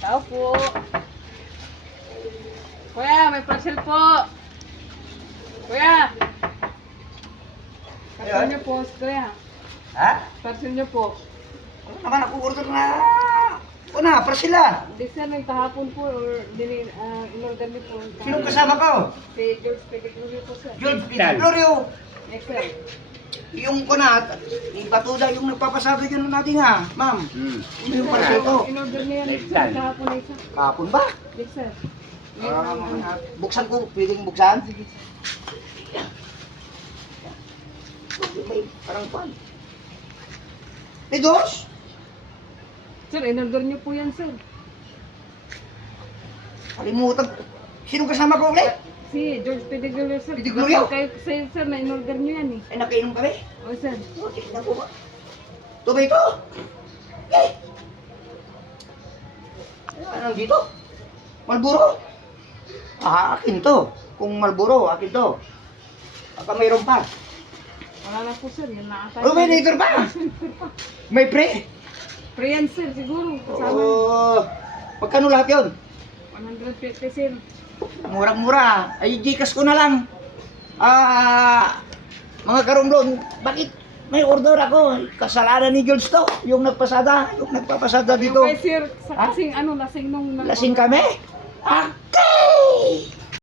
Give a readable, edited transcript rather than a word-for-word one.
Tao po. Kuya, may parcel po. Kuya. Parcel niyo po, kuya. Ha? Parcel niyo po. Ano naman ako order na? O na, para sila. Hindi sir, nang kahapon po, or in-order niyo po. Sino kasama ko? Si George Pedigrurio po sir. Jules Florio. Yes sir. Yung ko na, ibatuda yung nagpapasado yun natin ha, ma'am. Ano yung para ito? In-order niya yan sir, kahapon na isa. Kapon ba? Yes sir. Buksan ko, pwedeng buksan? Parang pan. Dos? Sir, in-order niyo po yan sir. Kalimutan. Sino kasama ko ulit? Si George Pedigrurio sir. Pedigrurio? Kayo sa'yo sir, na in-order niyo yan eh. Ay, nakainom kami. O sir. Okay, naku ba? Tomato? Eh! Ano dito? Malburo? Ah, akin to. Kung Malburo, akin to. Baka mayroon pa. Wala na po sir, yan na ata. Oh, may later pa. May pre. Pre yan sir, siguro. Kasama. Oh, magkano lahat yun? 150 sir. Murang-mura. Ay, Gcash ko na lang. Mga karumblon, bakit may order ako? Kasalanan ni George to. Yung nagpapasada dito. Okay sir, Ha? kasing ano, lasing nung... Lasing kami? Okay!